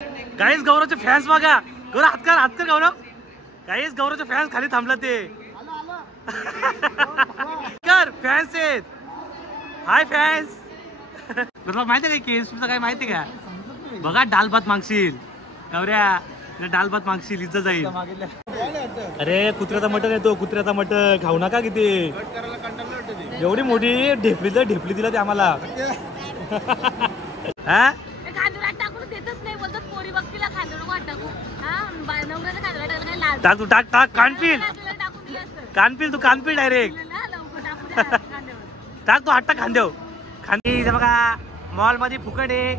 गाईस गौरवचे fans बघा. गौरव हात कर गौरव. गाईस गौरवचे फॅन्स खाली थांबला ते. कर फॅन्स आहेत. हाय फॅन्स. तुला माहिती आहे का केसचा काय माहिती का? बघा डाल भात मागशील गौऱ्या. डाल भात मागशील इज्जत जाईल. अरे कुत्र्याचा मटन येतो. कुत्र्याचा मटन खाऊ नका किती. एवढी मोठी ढेपली दिला ते आम्हाला. हा टाक तू टाक कानपिल तू कानपिल डायरेक्ट टाक तू. हट्टा खांदेव खांदी. बघा मॉल मध्ये फुकट आहे.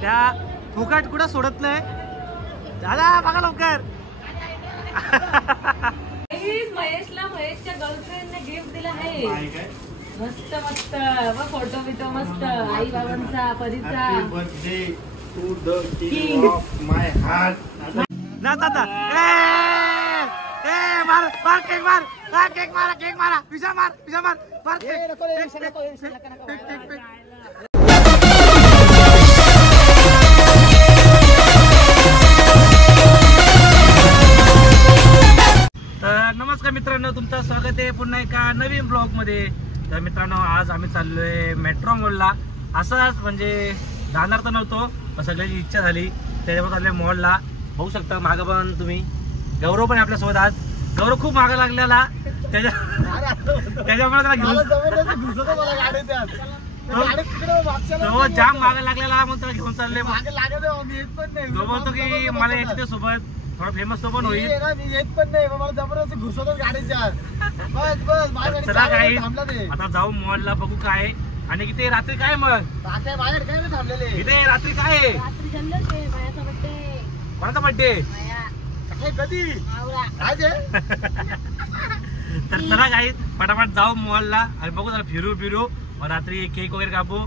त्या फुकट कुठं सोडत नाही. झाला बघा लवकर. महेशच्या गर्लफ्रेंडने गिफ्ट दिला आहे. मस्त मस्त फोटो बिटो मस्त. आई बाबांचा परीचा. केक मारा पिझ्झा मार. तर नमस्कार मित्रांनो, तुमचं स्वागत आहे पुन्हा एका नवीन ब्लॉग मध्ये. तर मित्रांनो आज आम्ही चाललोय मेट्रो मॉलला. असंच म्हणजे जाणार तर नव्हतो पण सगळ्याची इच्छा झाली त्याच्यामुळे चाललोय मॉलला. बघू शकता मागं पण तुम्ही. गौरव पण आपल्यासोबत आज. गौरव खूप मागं लागलेला त्याच्यामुळे त्याला घेऊन तो जाम मागं लागलेला मग त्याला घेऊन चालले. तो बोलतो की मला यायचं सोबत थोडा फेमस तो पण होईल. चला काही आता जाऊ मॉलला बघू काय. आणि इथे रात्री काय मग इथे रात्री काय आहे? कोणाचा बर्थडे? तर चला काही पटापट जाऊ मॉलला आणि बघू जरा फिरू रात्री केक वगैरे कापू.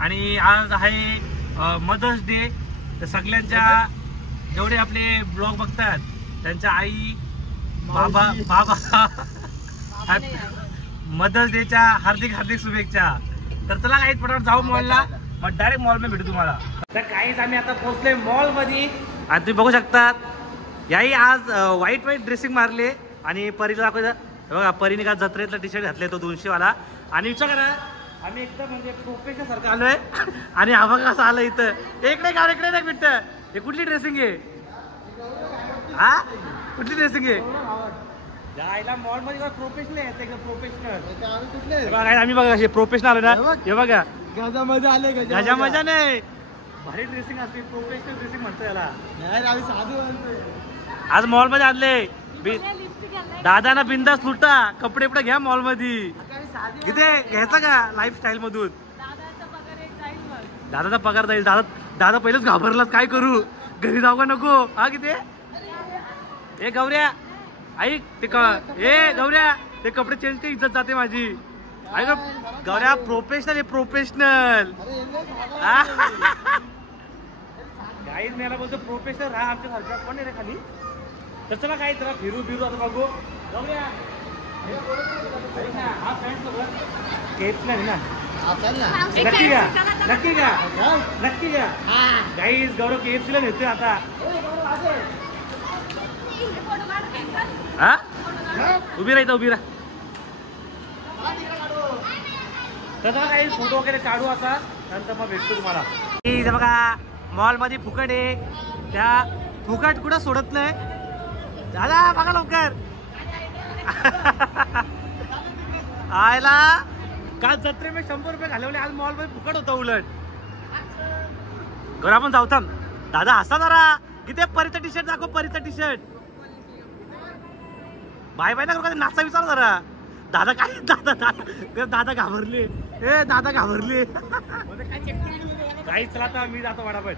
आणि आज आहे मदर्स डे. तर सगळ्यांच्या जेवढे आपले ब्लॉग बघतात त्यांच्या आई बाबा मदर्स डेच्या हार्दिक शुभेच्छा. तर चला काही पटापट जाऊ मॉलला. मग डायरेक्ट मॉल मध्ये भेटू तुम्हाला. तर काहीच आम्ही आता पोहोचलोय मॉल मध्ये. आणि तुम्ही बघू शकतात याही आज व्हाईट ड्रेसिंग मारले. आणि परीला दाखवायचं बघा. परीने का जत्रेतला टी शर्ट घातलाय तो 200 वाला. आणि विचार करा आम्ही एकदम म्हणजे प्रोफेशनल सारखं आलोय. आणि हा बघा कसं आलं इथं. इकडे एक मिनिट. हे कुठली ड्रेसिंग आहे? हा कुठली ड्रेसिंग आहे? जायला मॉल मध्ये प्रोफेशनल आहे एकदम प्रोफेशनल. आम्ही बघा असे प्रोफेशनल आलो ना. हे बघा गाजा मजा नाही. भारी ड्रेसिंग असते. प्रोफेशनल ड्रेसिंग म्हणतो याला. आज मॉल मध्ये आणले. दादाना बिंदास लुटा. कपडे पुढे घ्या मॉल मध्ये. किती घ्यायचा का लाईफस्टाईल मधून? दादाचा पगार जाईल. दादा पहिलेच घाबरलात. काय करू घरी जाऊ का नको? हा किती ए गौऱ्या ऐक ते गौऱ्या ते कपडे चेंज काही इज्जत जाते माझी. ऐक गौऱ्या प्रोफेशनल आहे प्रोफेशनल. काही मला बोलतो प्रोफेशनल राहा आमच्या सारख्या पण रे खाली. तर चला काही जरा फिरू आता बघू. गौऱ्या हा फ्रेंड केस नाही ना. नक्की का गाईस गौरव केएफसीला नेतोय आता. हा उभी राहा. तर काही फोटो वगैरे काढू आता. नंतर मग भेटतो तुम्हाला. बघा मॉल मध्ये फुकट आहे. त्या फुकट कुठं सोडत नाही. झाला बघा लवकर. आयला काल जत्रे में 100 रुपये घालवले. आज मॉल मध्ये फुकट होतं उलट. घर आपण जाऊ थांब. दादा हसा जरा. किती परीचा टी शर्ट दाखव. परीचा टी शर्ट बाय ना करू का? नाचा विचार जरा. दादा काय दादा घाबरले. दादा घाबरले. काही चला तर मी जातो वाडापट.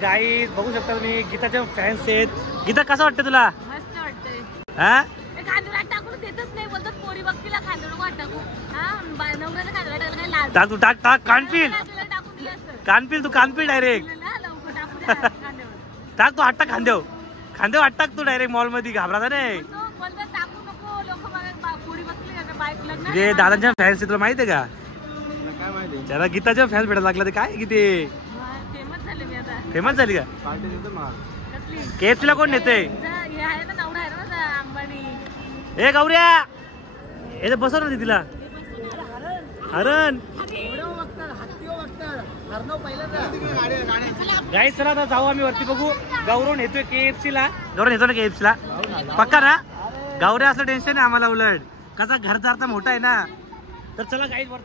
गाईज बघू शकता तुम्ही गीताचे फॅन्स आहेत. गीता कसं वाटतं तुला? मस्त वाटतंय. हा कांदुरा टाकून देतच नाही, बोलतात पोरी बघतीला कांदुरा वाट टाकू. हा नवऱ्याला कांदुरा टाकला काय लाज? टाक तू टाक टाक कानपिल टाकून दिलं असतं. कानपिल तू कानपिल डायरेक्ट लवकर टाकू द्या कांद्यावर. टाक तू हात टाक खांदेव हात टाक तू डायरेक्ट मॉल मध्ये घाबराचा नाही. तो बोलतात टाकू नको, लोक बघा पोरी बघतील का बाईक लग्न. जे दादांच्या फॅन्स तुला माहिती आहे का? त्याला गीताच्या फॅन्स भेटायला लागला ते काय किती फेमस झाले मी आता. फेमस झाली का? कसली KFC ला कोण नेते? हे आहे ना नवरा आहे ना माझा, अंबानी. ए गौऱ्या हे बसव ना तिला हरण. गाईस चला आता जाऊ आम्ही वरती बघू. गौरव नेतोय KFC ला. गौरव नेतो ना KFC ला पक्का ना? गौऱ्या असं टेन्शन आहे आम्हाला उलट कसा घरचा अर्थ मोठा आहे ना. तर चला गाईस वर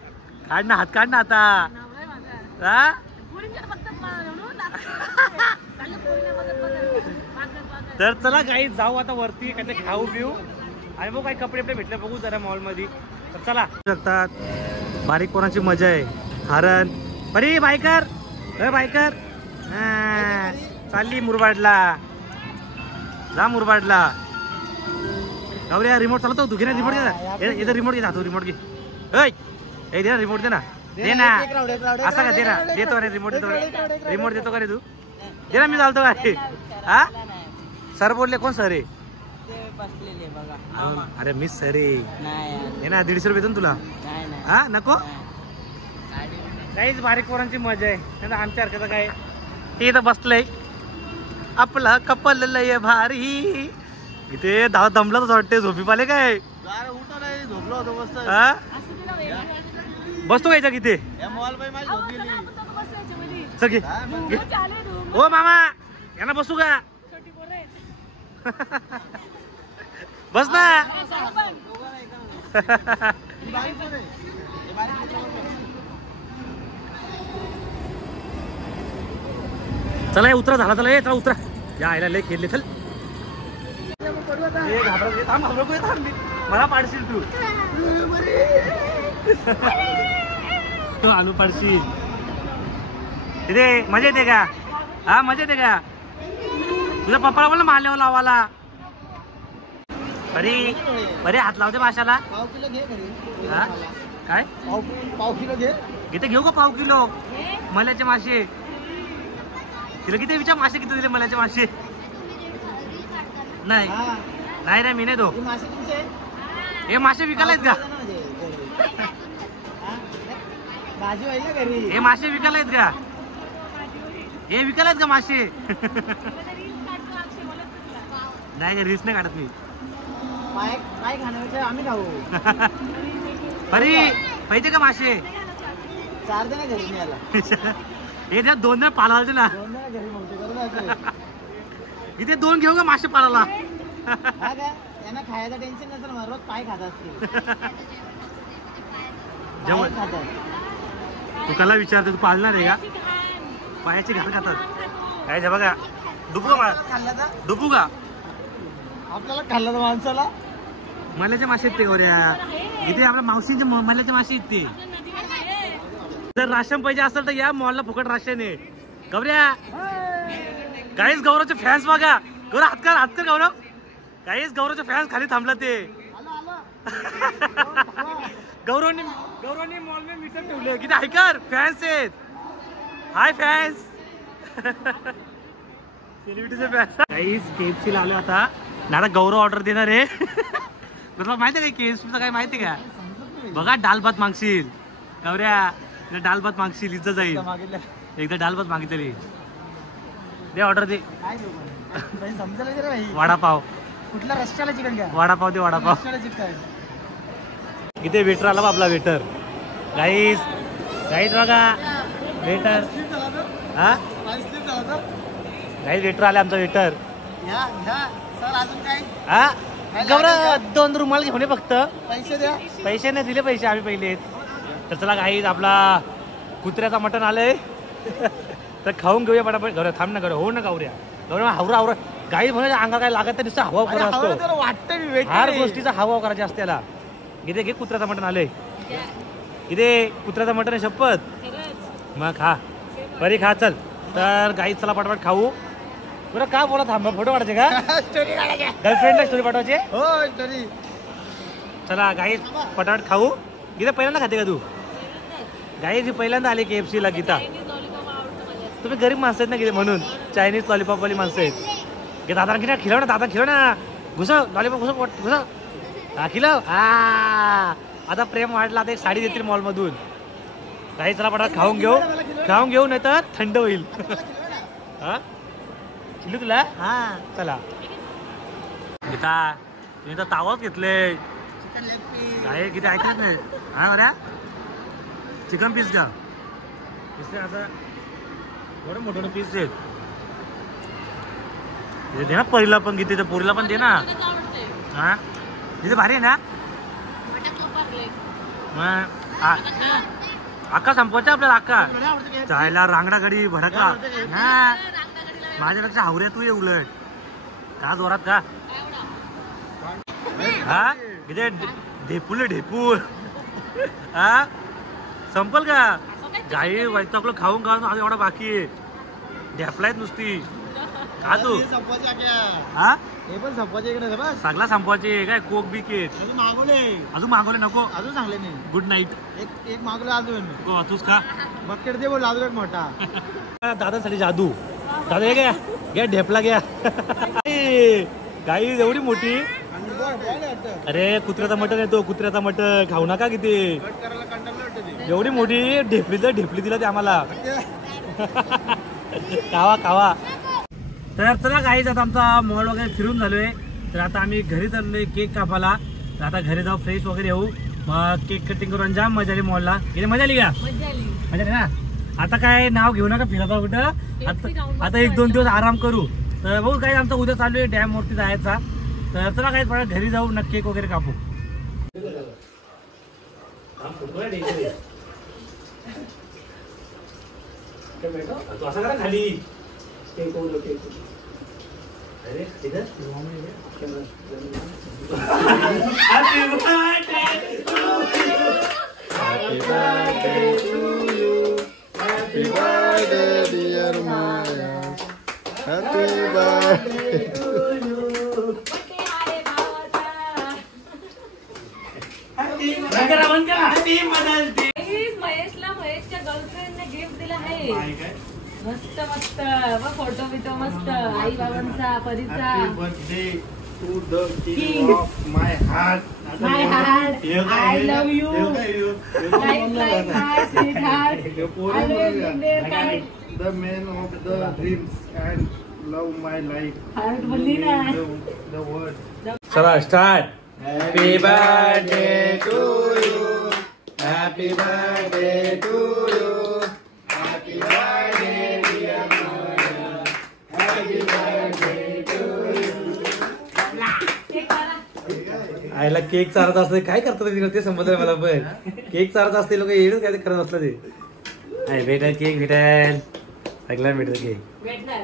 काढ ना हात काढ ना आता. नवरा आहे माझा. हा पोरींकडे बघतात म्हणून चाललं पोरीला बघत बघत. तर चला गाईस जाऊ आता वरती काय ते खाऊ पिऊ आणि बघू काही कपडे बिपडे भेटले बघू जरा मॉल मध्ये. तर चला शकतात बारीक कोणाची मजा आहे. हरण बरी बायकर बायकर चालली मुरबाडला. जा मुरबाडला. गौऱ्या रिमोट चालवतो तू. घे ना रिमोट. घे ना इथं रिमोट घे ना तू. रिमोट घे. ए दे ना रिमोट दे ना. दे ना असं का? दे ना देतो अरे रिमोट देतो. रिमोट देतो का रे तू? दे ना मी चालतो का रे? हा सर बोलले कोण सर आहे? अरे मिस सर आहे ना. 150 रुपये देतो तुला. हा नको काहीच बारीक पोरांची मजा आहे. आमच्या हरकत काय ते इथं बसलंय आपला कपल लय भारी. इथे दमला तर वाटते. झोपी पाले काय? झोपलो होतो हा बसतो काय इथे? चल घे. ओ मामा यांना बसू का? बस ना. चला हे उतरा झाला. चला चला उतरा. या आईला लय खेळले. चल मला पाडशील तू आलू पाडशील. तिथे मजा येते का? हा मजा येते का? तुझ्या पप्पाला बोल ना माल्यावर लावाला. बरी बरे हात लावते माशाला. हा काय पाव किलो घे. घेते घेऊ का पाव किलो मल्याचे मासे? तिला किती विचार मासे किती दिले मल्याचे मासे? नाही नाही रे मी नाही दो. हे मासे विकायला आहेत का? हे मासे विकायला आहेत का? हे विकायला आहेत का मासे? नाही का रिस्क नाही काढत मी. आम्ही खाऊ. अरे पाहिजे का मासे? 4 जण घरी न्यायला. हे द्या 2 जण पाळायचे ना. इथे 2 घेऊ का मासे पाळायला? त्यांना खायचं टेन्शन नसेल. रोज पाय खात असतील. तू कला विचारते तू पाळणार आहे का? पायाची घाण खातात काय? बघा डुबू का? डुबू का? आपल्याला खाल्लं तर माणसाला मल्याचे मासे आहेत ते गौऱ्या. इथे आपल्या मावशींचे मल्याचे मासे आहेत ते. जर राशन पाहिजे असेल तर या मॉलला फुकट राशन आहे गौऱ्या. काहीच गौरवचे फॅन्स बघा. गौरव हात कर गौरव. काहीच गौरवचे फॅन्स खाली थांबला ते. गौरवनी मॉल में मीटर ठेवले. किती ऐकर फॅन्स आहेत. हाय फॅन्स. सेलिब्रिटीचे फॅन्स. काहीच KFC ला आलो आता. ना गौरव ऑर्डर देणार आहे. तुला माहिती आहे का KFC काय माहिती का? बघा डाल भात मागशील गौऱ्या. डाल भात मागशील इज्जत जाईल. एकदा डाल भात मागितली. दे ऑर्डर दे. वडापाव. कुठल्या रस्त्याला चिकन घ्या. वडापाव दे वडापाव. इथे वेटर आला आपला वेटर. गाईस गाईस बघा वेटर. हा गाईस वेटर आले आमचा वेटर. सर अजून काय? हा गौरव 2 रुमाल घेऊन फक्त. पैसे द्या. पैसे नाही दिले. पैसे आम्ही पहिले. तर चला गाईस आपला कुत्र्याचा मटण आलंय. तर खाऊन घेऊया पटापट. गौरव थांब ना. गौरव हो ना गौऱ्या. गौरव हावरा गाई म्हणायच्या अंगाला काय लागत नाही. हवा करा असतो. वाटतं हर गोष्टीचा हवा करायचा असते त्याला. इथे घे कुत्र्याचा मटण आलंय. इथे कुत्र्याचा मटण आहे शपथ. मग खा बरी खा. चल तर गाई चला पटापट खाऊ. बरं का बोला थांबा फोटो काढायचे का स्टोरी काढायची. गर्लफ्रेंडला स्टोरी पाठवायचे. हो स्टोरी. चला गाई पटापट खाऊ. गीता पहिल्यांदा खाते का तू? गाई पहिल्यांदा आली KFC ला गीता. तुम्ही गरीब माणसं आहेत ना गीता म्हणून चायनीज लॉलीपॉप वाली माणसं आहेत. गे दादा घे खिलव ना दादा खिलव ना घुसव लॉलीपॉप घुसव हा खिलव हा. आता प्रेम वाढला आता एक साडी देतील मॉलमधून. काही चला पटापट खाऊन घेऊ नाही तर थंड होईल. हा चिल्लू तुला हा चला. गीता तुम्ही तर तावच घेतले काय किती ऐकत नाही हा बऱ्या चिकन पीस का पीस आता एवढं मोठं पीस दे ना परीला पण किती तर पोरीला पण दे ना. हा तिथे भारी आहे ना. अक्का संपवायचा आपल्याला अक्का चायला रांगडा गडी भडकला हा. माझ्यापेक्षा हावऱ्या तू ये उलट का जोरात का हा इथे ढेपूल ढेपूल हा संपल का गाई वैतागलो खाऊन खाऊन एवढा बाकी आहे. ढेपलायत नुसती का तू हा हे पण संपवायचे इकडे बस. सगळा संपवायचे काय कोक बी केक अजून मागवले नको अजून चांगले नाही. गुड नाईट एक मागवलं अजून तूच खा बकेट दे बोल अजून मोठा. दादासाठी जादू दादा हे घ्या घ्या ढेपला घ्या. गाई एवढी मोठी. अरे कुत्र्याचा मटण येतो कुत्र्याचा मटण खाऊ नका किती एवढी मोठी ढेपली दिला ते आम्हाला. खावा खावा. तर चला गाईच आता आमचा मॉल वगैरे फिरून झालोय. तर आता आम्ही घरी चाललोय केक कापायला. तर आता घरी जाऊ फ्रेश वगैरे येऊ मग केक कटिंग करून जाम मजा आली मॉलला. मजा आली का मजा आली ना. आता काय नाव घेऊ नका फिरता कुठं आता 1-2 दिवस आराम करू. तर बघू काय आमचा उद्या चालू आहे डॅम वरती जायचा. तर चला काय परत घरी जाऊ ना केक वगैरे कापू. असं करा खाली अरे Happy birthday to you. Happy birthday dear Maya. Happy birthday to you. महेशला महेशच्या गर्लफ्रेंडने गिफ्ट दिलं आहे. मस्त मस्त व फोटो बिटो मस्त आई बाबांचा परीचा. To the king of my heart. My heart, I love you. Like my sweetheart. Always been there, kind. The man of the dreams and love my life. Heart बोलली ना. The word. चला start. Happy birthday to you. Happy birthday to you. Happy birthday dear Maya. Happy birthday to you. आईला cake चारत असते काय करतात ते समजलं मला. पण केक चारत असते लोक येणच काय ते करत असलं ते. आई भेटेल केक भेटेल सगळ्यांना भेटेल केक भेटणार.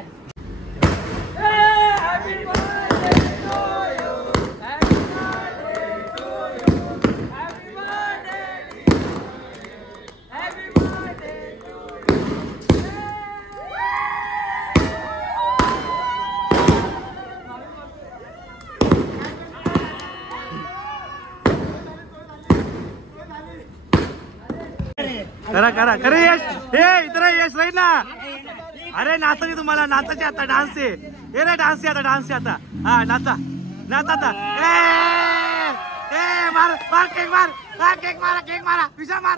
करा करा खरे यश हे इतर यश राहील ना. अरे नाचायचे तुम्हाला नाचायचे आता डान्स आहे हे रे डान्स आता डान्स आता हा नाचा नाचा आता. ए मार मार केक मार हा केक मारा केक मारा पिझ्झा मार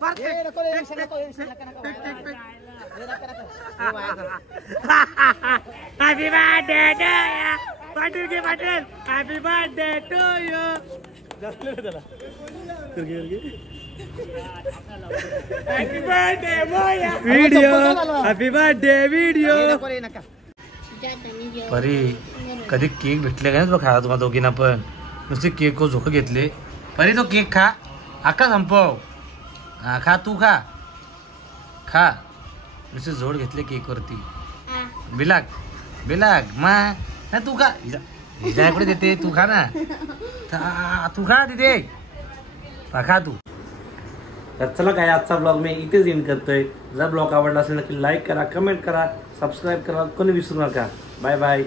मार happy birthday to you Patil के Patil happy birthday to you. जास्त त्याला happy birthday video happy birthday video. परी कधी केक भेटले का नाही खायला तुम्हाला दोघींना पण नुसते केक को झोक घेतले. परी तो केक खा अक्का संपव हा खा तू खा खा नुसते जोड घेतले केक वरती. बिलाग मा तू खा हिजाकडे देते तू खा ना तू खा तिथे खा तू. तर चला काय आजचा ब्लॉग मी इथेच एंड करतोय. जर ब्लॉग आवडला असेल नक्की लाईक करा, कमेंट करा, सबस्क्राईब करा, कोणी विसरू नका. Bye bye.